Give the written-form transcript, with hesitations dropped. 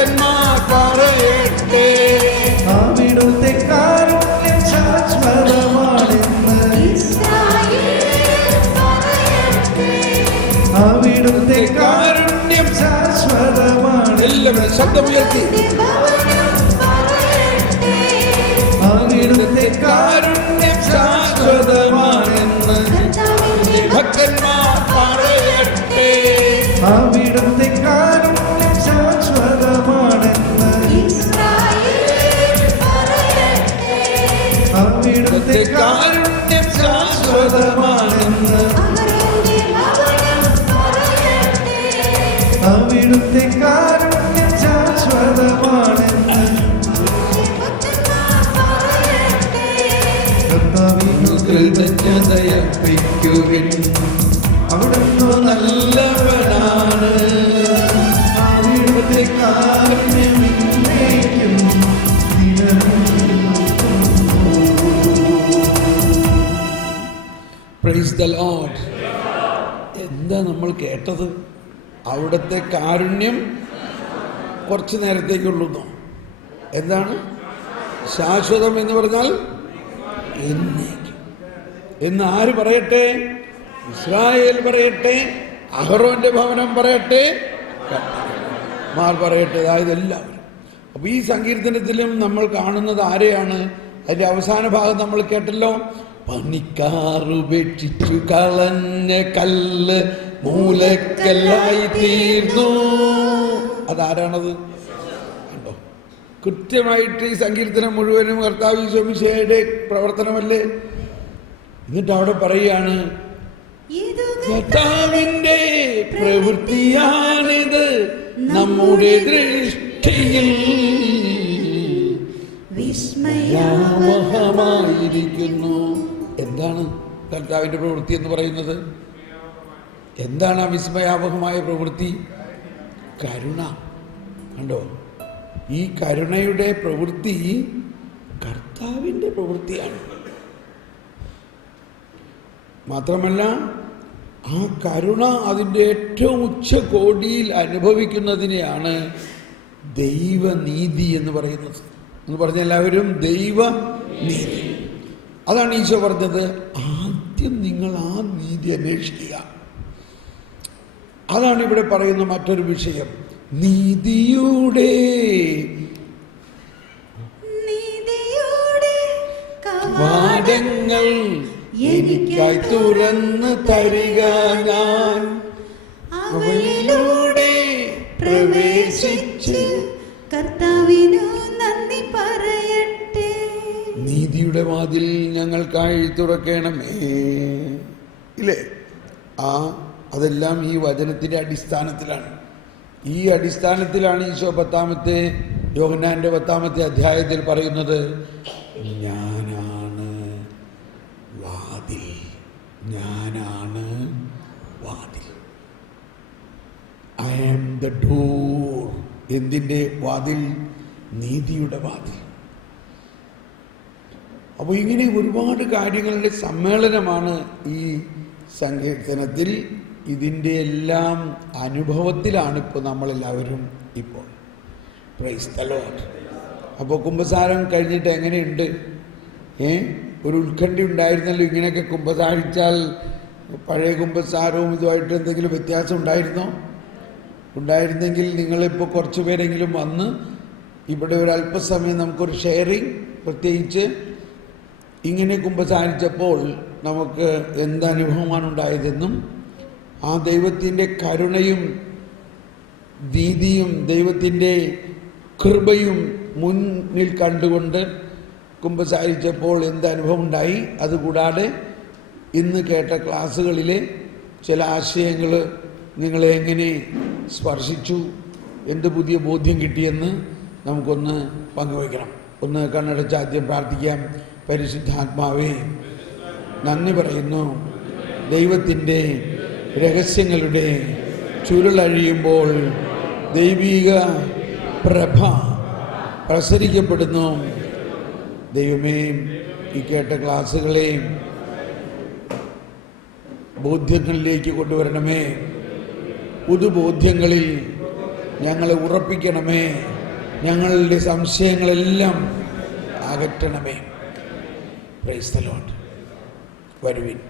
ഭക്തന്മാർ പറയട്ടെ. അവിടുത്തെ കാരുണ്യം ശാശ്വതമാണെന്ന് അവിടുത്തെ കാരുണ്യം ശാശ്വതമാണ്. എല്ലാവരും ശബ്ദമുയർത്തി അവിടുത്തെ കാരുണ്യം ശാശ്വതമാണെന്ന് ഭക്തന്മാർ പറയട്ടെ. അവിടുത്തെ കാരുണ്യം ശാശ്വതമാണെന്ന് അവിടുത്തെ കാരുണ്യം ശാശ്വതമാണെന്ന് അവിടുത്തെ കാരുണ്യം ശാശ്വതമാണെന്ന് കർത്താവിനു കൃതജ്ഞതയർപ്പിക്കുവിൻ. അവിടുന്ന് നല്ലവനാണ്. അവിടുത്തെ കാരുണ്യം എന്നേക്കും നിലനിൽക്കുന്നു. Praise the Lord. എന്താ നമ്മൾ കേട്ടത്? അവിടുത്തെ കാരുണ്യം കുറച്ച് നേരത്തേക്കുള്ളൂ. എന്താണ് ശാശ്വതം എന്ന് പറഞ്ഞാൽ? എന്നേക്കും എന്ന് ആര് പറയട്ടെ? ഇസ്രായേൽ പറയട്ടെ, അഹറോന്റെ ഭവനം പറയട്ടെ, മാർ പറയട്ടെ, അതായത് എല്ലാവരും. അപ്പോൾ ഈ സങ്കീർത്തനത്തിലും നമ്മൾ കാണുന്നത് ആരെയാണ്? അതിൻ്റെ അവസാന ഭാഗം നമ്മൾ കേട്ടല്ലോ. പണിക്കാറുപേക്ഷിച്ചു കളഞ്ഞ കല്ല് മൂലക്കല്ലായി തീർന്നു. അതാരാണത്? കണ്ടോ, കൃത്യമായിട്ട് ഈ സങ്കീർത്തനം മുഴുവനും കർത്താവ് ഈശോ മിശിഹായുടെ പ്രവർത്തനമല്ലേ? എന്നിട്ട് അവിടെ പറയുകയാണ്, കർത്താവിന്റെ പ്രവൃത്തിയാണിത് നമ്മുടെ ദൃഷ്ടിയിൽ വിസ്മയാവഹമായിരിക്കുന്നു. എന്താണ് കർത്താവിന്റെ പ്രവൃത്തി എന്ന് പറയുന്നത്? എന്താണ് ആ വിസ്മയാവഹമായ പ്രവൃത്തി? കരുണ. കണ്ടോ, ഈ കരുണയുടെ പ്രവൃത്തി കർത്താവിൻ്റെ പ്രവൃത്തിയാണ്. മാത്രമല്ല, ആ കരുണ അതിൻ്റെ ഏറ്റവും ഉച്ചകോടിയിൽ അനുഭവിക്കുന്നതിനെയാണ് ദൈവനീതി എന്ന് പറയുന്നത്. എന്ന് പറഞ്ഞ എല്ലാവരും ദൈവനീതി. അതാണ് ഈശോ പറഞ്ഞത്, ആദ്യം നിങ്ങൾ ആ നീതി അന്വേഷിക്കുക. അതാണ് ഇവിടെ പറയുന്ന മറ്റൊരു വിഷയം. നീതിയുടെ കവാടങ്ങൾ എനിക്കായി തുറന്ന് തരിക, ഞാൻ അവയിലൂടെ പ്രവേശിച്ച് കർത്താവിനു നന്ദി പറയട്ടെ. നീതിയുടെ വാതിൽ ഞങ്ങൾക്കായി തുറക്കണമേ. ഇല്ലേ? അതെല്ലാം ഈ വചനത്തിൻ്റെ അടിസ്ഥാനത്തിലാണ്. ഈ അടിസ്ഥാനത്തിലാണ് ഈശോ യോഹന്നാന്റെ 10-ാമത്തെ അധ്യായത്തിൽ പറയുന്നത്, ഞാനാണ് വാതിൽ, ഞാനാണ് വാതിൽ. I am the door. എന്തിൻ്റെ വാതിൽ? നീതിയുടെ വാതിൽ. അപ്പോൾ ഇങ്ങനെ ഒരുപാട് കാര്യങ്ങളുടെ സമ്മേളനമാണ് ഈ സങ്കീർത്തനത്തിൽ. ഇതിൻ്റെ എല്ലാം അനുഭവത്തിലാണ് ഇപ്പോൾ നമ്മളെല്ലാവരും ഇപ്പോൾ. Praise the Lord. അപ്പോൾ കുമ്പസാരം കഴിഞ്ഞിട്ട് എങ്ങനെയുണ്ട്? ഒരു ഉത്കണ്ഠ ഉണ്ടായിരുന്നല്ലോ, ഇങ്ങനെയൊക്കെ കുമ്പസാരിച്ചാൽ പഴയ കുമ്പസാരവും ഇതുമായിട്ട് എന്തെങ്കിലും വ്യത്യാസം ഉണ്ടായിരുന്നോ? ഉണ്ടായിരുന്നെങ്കിൽ നിങ്ങളിപ്പോൾ കുറച്ച് പേരെങ്കിലും വന്ന് ഇവിടെ ഒരു അല്പസമയം നമുക്കൊരു ഷെയറിങ്, പ്രത്യേകിച്ച് ഇങ്ങനെ കുമ്പസാരിച്ചപ്പോൾ നമുക്ക് എന്തനുഭവമാണ് ഉണ്ടായതെന്നും ആ ദൈവത്തിൻ്റെ കരുണയും നീതിയും ദൈവത്തിൻ്റെ കൃപയും മുന്നിൽ കണ്ടുകൊണ്ട് കുമ്പസാരിച്ചപ്പോൾ എന്തനുഭവം ഉണ്ടായി, അതുകൂടാതെ ഇന്ന് കേട്ട ക്ലാസ്സുകളിലെ ചില ആശയങ്ങൾ നിങ്ങളെ എങ്ങനെ സ്പർശിച്ചു, എന്ത് പുതിയ ബോധ്യം കിട്ടിയെന്ന് നമുക്കൊന്ന് പങ്കുവയ്ക്കണം. ഒന്ന് കണ്ണടച്ച് ആദ്യം പ്രാർത്ഥിക്കാം. പരിശുദ്ധാത്മാവേ, നന്ദി പറയുന്നു. ദൈവത്തിൻ്റെ രഹസ്യങ്ങളുടെ ചുരുളഴിയുമ്പോൾ ദൈവിക പ്രഭ പ്രസരിക്കപ്പെടുന്നു. ദൈവമേ, ഈ കേട്ട ക്ലാസ്സുകളെ ബോധ്യങ്ങളിലേക്ക് കൊണ്ടുവരണമേ. പുതുബോധ്യങ്ങളിൽ ഞങ്ങളെ ഉറപ്പിക്കണമേ. ഞങ്ങളുടെ സംശയങ്ങളെല്ലാം അകറ്റണമേ. Praise the Lord. വരുവിൻ.